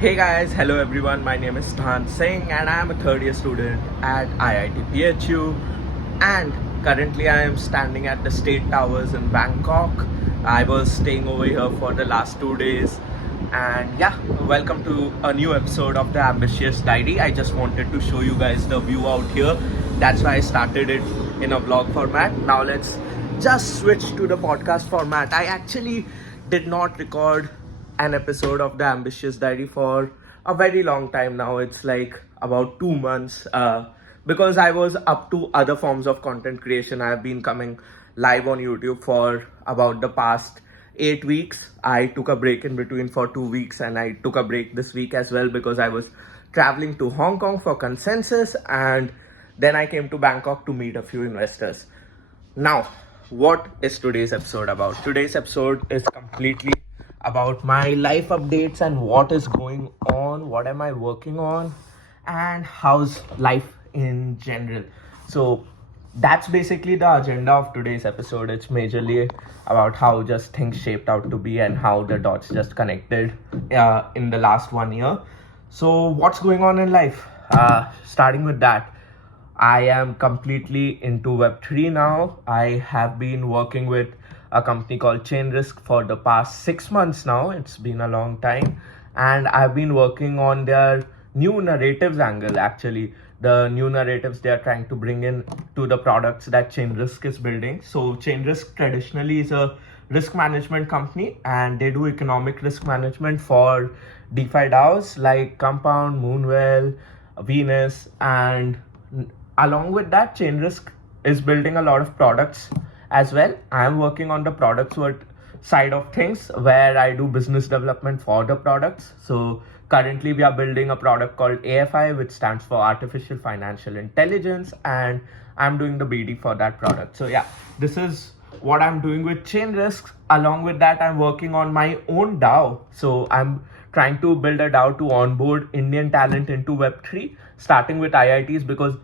Hey guys, hello everyone. My name is Dhan Singh and I am a third year student at IIT PHU. And currently I am standing at the State Towers in Bangkok. I was staying over here for the last 2 days. And yeah, welcome to a new episode of the Ambitious Diary. I just wanted to show you guys the view out here. That's why I started it in a vlog format. Now let's just switch to the podcast format. I actually did not record an episode of the Ambitious Diary for a very long time now. It's like about 2 months because I was up to other forms of content creation. I've been coming live on YouTube for about the past 8 weeks. I took a break in between for 2 weeks, and I took a break this week as well because I was traveling to Hong Kong for consensus, and then I came to Bangkok to meet a few investors. Now, what is today's episode about? Today's episode is completely about my life updates and what is going on, what am I working on, and how's life in general. So, that's basically the agenda of today's episode. It's majorly about how just things shaped out to be and how the dots just connected in the last 1 year. So, what's going on in life? Starting with that. I am completely into Web3 now. I have been working with a company called Chain Risk for the past 6 months now. It's been a long time. And I've been working on their new narratives angle actually. The new narratives they are trying to bring in to the products that Chain Risk is building. So, Chain Risk traditionally is a risk management company, and they do economic risk management for DeFi DAOs like Compound, Moonwell, Venus, and along with that, Chain Risk is building a lot of products as well. I am working on the products side of things where I do business development for the products. So currently we are building a product called AFI, which stands for Artificial Financial Intelligence, and I'm doing the BD for that product. So yeah, this is what I'm doing with Chain Risk. Along with that, I'm working on my own DAO. So I'm trying to build a DAO to onboard Indian talent into Web3, starting with IITs, because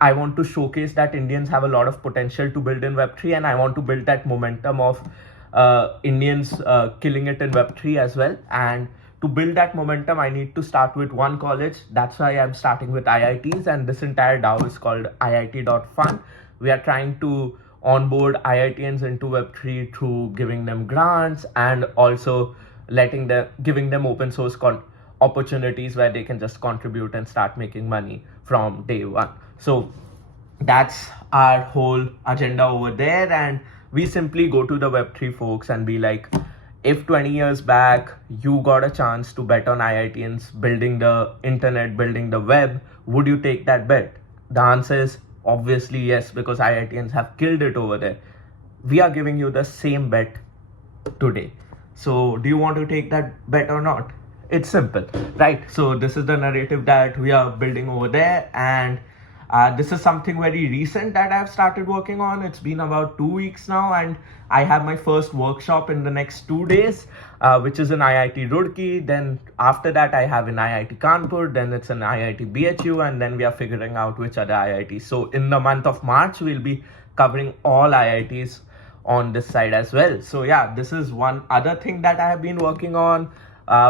I want to showcase that Indians have a lot of potential to build in Web3, and I want to build that momentum of Indians killing it in Web3 as well. And to build that momentum, I need to start with one college. That's why I'm starting with IITs, and this entire DAO is called IIT.fun. We are trying to onboard IITians into Web3 through giving them grants and also giving them open source opportunities where they can just contribute and start making money from day one. So that's our whole agenda over there, and we simply go to the Web3 folks and be like, if 20 years back you got a chance to bet on IITians building the internet, building the web, would you take that bet? The answer is obviously yes, because IITians have killed it over there. We are giving you the same bet today. So do you want to take that bet or not? It's simple, right? So this is the narrative that we are building over there, and this is something very recent that I've started working on. It's been about 2 weeks now, and I have my first workshop in the next 2 days, which is in IIT Roorkee. Then after that, I have in IIT Kanpur, then it's in IIT BHU, and then we are figuring out which other IITs. So in the month of March, we'll be covering all IITs on this side as well. So yeah, this is one other thing that I have been working on.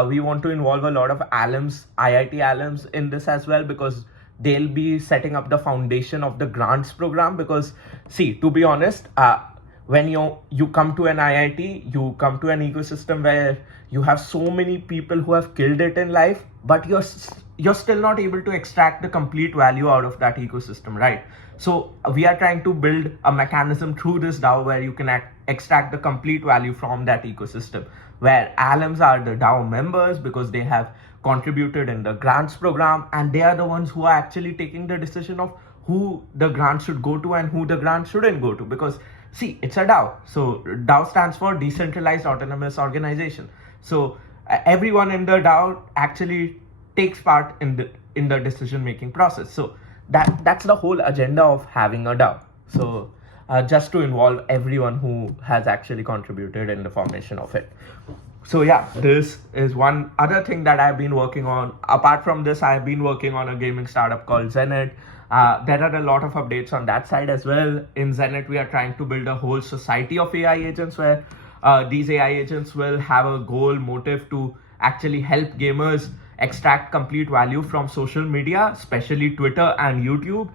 We want to involve a lot of alums, IIT alums in this as well, because they'll be setting up the foundation of the grants program. Because see, to be honest, when you come to an IIT, you come to an ecosystem where you have so many people who have killed it in life, but you're still not able to extract the complete value out of that ecosystem, right? So we are trying to build a mechanism through this DAO where you can extract the complete value from that ecosystem, where alums are the DAO members because they have contributed in the grants program, and they are the ones who are actually taking the decision of who the grant should go to and who the grant shouldn't go to. Because see, it's a DAO. So DAO stands for Decentralized Autonomous Organization. So everyone in the DAO actually takes part in the decision making process. So that's the whole agenda of having a DAO. So just to involve everyone who has actually contributed in the formation of it. So yeah, this is one other thing that I've been working on. Apart from this, I've been working on a gaming startup called Zenet. There are a lot of updates on that side as well. In Zenet, we are trying to build a whole society of AI agents where these AI agents will have a goal, motive to actually help gamers extract complete value from social media, especially Twitter and YouTube.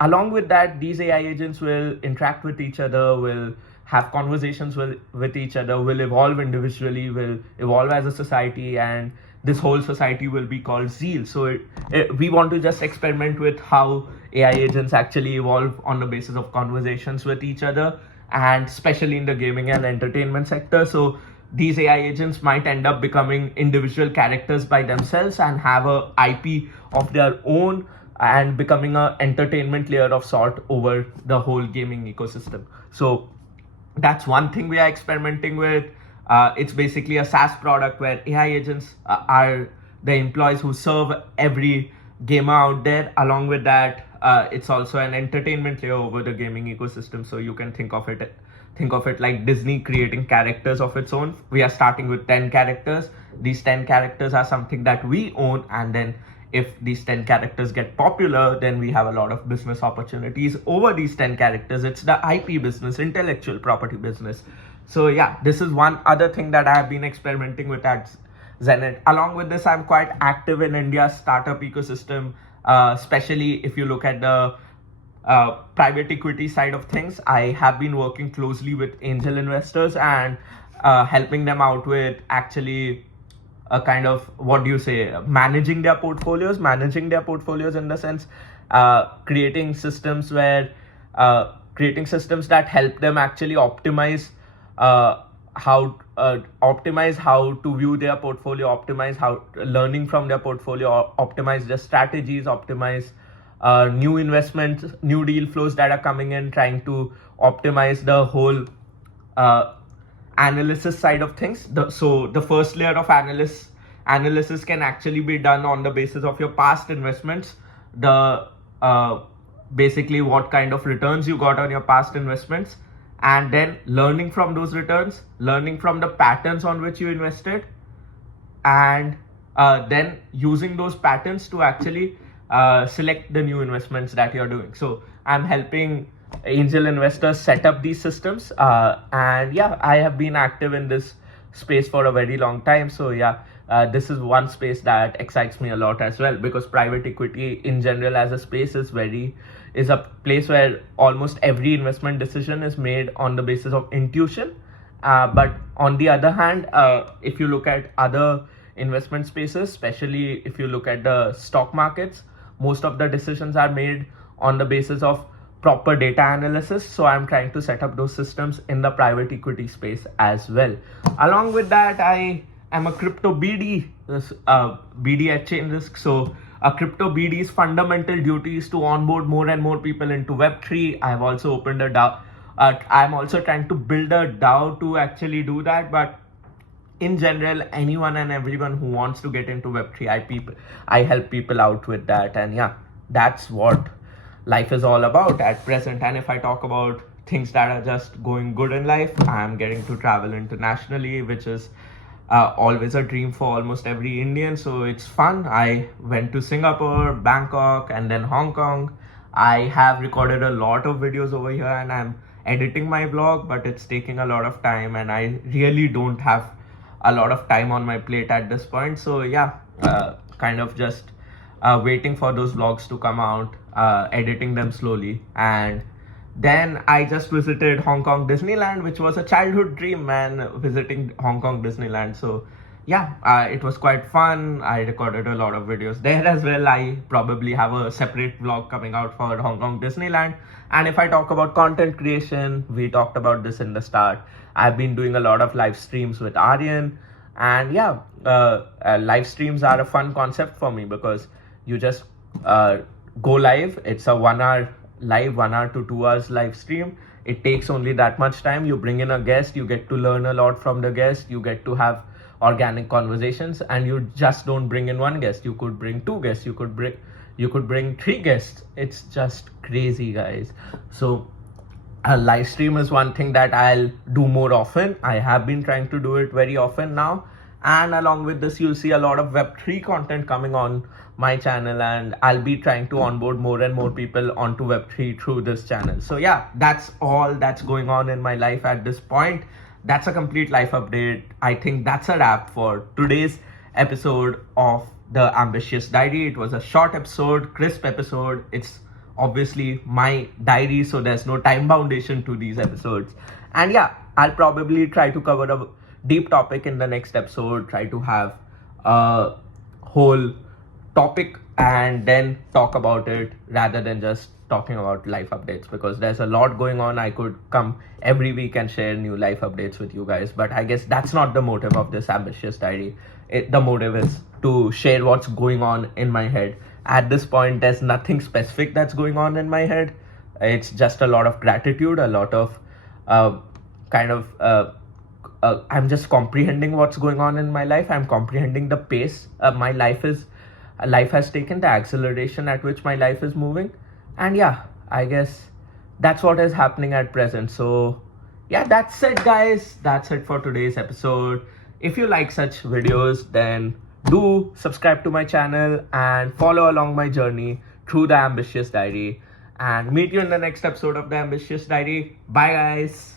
Along with that, these AI agents will interact with each other, will have conversations with each other, will evolve individually, will evolve as a society, and this whole society will be called Zeal. So we want to just experiment with how AI agents actually evolve on the basis of conversations with each other, and especially in the gaming and entertainment sector. So these AI agents might end up becoming individual characters by themselves and have a IP of their own, and becoming a entertainment layer of sort over the whole gaming ecosystem. So that's one thing we are experimenting with. It's basically a SaaS product where AI agents are the employees who serve every gamer out there. Along with that, it's also an entertainment layer over the gaming ecosystem. So you can think of it like Disney creating characters of its own. We are starting with 10 characters. These 10 characters are something that we own, and then if these 10 characters get popular, then we have a lot of business opportunities over these 10 characters. It's the IP business, intellectual property business. So yeah, this is one other thing that I have been experimenting with at Zenet. Along with this, I'm quite active in India's startup ecosystem, especially if you look at the private equity side of things. I have been working closely with angel investors and helping them out with actually a kind of, what do you say, managing their portfolios in the sense, creating systems that help them actually optimize how to view their portfolio, optimize how learning from their portfolio, optimize their strategies, optimize new investments, new deal flows that are coming in, trying to optimize the whole analysis side of things. So the first layer of analysis can actually be done on the basis of your past investments, the basically what kind of returns you got on your past investments, and then learning from those returns, learning from the patterns on which you invested, and then using those patterns to actually select the new investments that you're doing. So I'm helping angel investors set up these systems, and yeah, I have been active in this space for a very long time. So yeah, this is one space that excites me a lot as well, because private equity in general as a space is a place where almost every investment decision is made on the basis of intuition. But on the other hand, if you look at other investment spaces, especially if you look at the stock markets, most of the decisions are made on the basis of proper data analysis. So I'm trying to set up those systems in the private equity space as well. Along with that, I am a crypto BD, BD at chain risk. So a crypto BD's fundamental duty is to onboard more and more people into Web3. I've also opened a DAO. I'm also trying to build a DAO to actually do that. But in general, anyone and everyone who wants to get into Web3, I help people out with that. And yeah, that's what life is all about at present. And if I talk about things that are just going good in life, I'm getting to travel internationally, which is always a dream for almost every Indian. So it's fun. I went to Singapore, Bangkok, and then Hong Kong. I have recorded a lot of videos over here, and I'm editing my vlog, but it's taking a lot of time, and I really don't have a lot of time on my plate at this point. So yeah, kind of just waiting for those vlogs to come out, editing them slowly. And then I just visited Hong Kong Disneyland, which was a childhood dream, man, visiting Hong Kong Disneyland. So yeah, it was quite fun. I recorded a lot of videos there as well. I probably have a separate vlog coming out for Hong Kong Disneyland. And if I talk about content creation, we talked about this in the start. I've been doing a lot of live streams with Aryan. And yeah, live streams are a fun concept for me, because you just go live. It's a 1 hour live, 1 hour to 2 hours live stream. It takes only that much time. You bring in a guest, you get to learn a lot from the guest, you get to have organic conversations, and you just don't bring in one guest. You could bring two guests, you could bring three guests. It's just crazy, guys. So a live stream is one thing that I'll do more often. I have been trying to do it very often now. And along with this, you'll see a lot of Web3 content coming on my channel, and I'll be trying to onboard more and more people onto Web3 through this channel. So yeah, that's all that's going on in my life at this point. That's a complete life update. I think that's a wrap for today's episode of the Ambitious Diary. It was a short episode, crisp episode. It's obviously my diary, so there's no time foundation to these episodes. And yeah, I'll probably try to cover a deep topic in the next episode, try to have a whole topic and then talk about it rather than just talking about life updates, because there's a lot going on. I could come every week and share new life updates with you guys, but I guess that's not the motive of this Ambitious Diary. The motive is to share what's going on in my head. At this point, there's nothing specific that's going on in my head. It's just a lot of gratitude, a lot of I'm just comprehending what's going on in my life. I'm comprehending the pace my life has taken, the acceleration at which my life is moving. And yeah, I guess that's what is happening at present. So yeah, that's it, guys. That's it for today's episode. If you like such videos, then do subscribe to my channel and follow along my journey through the Ambitious Diary, and meet you in the next episode of the Ambitious Diary. Bye, guys.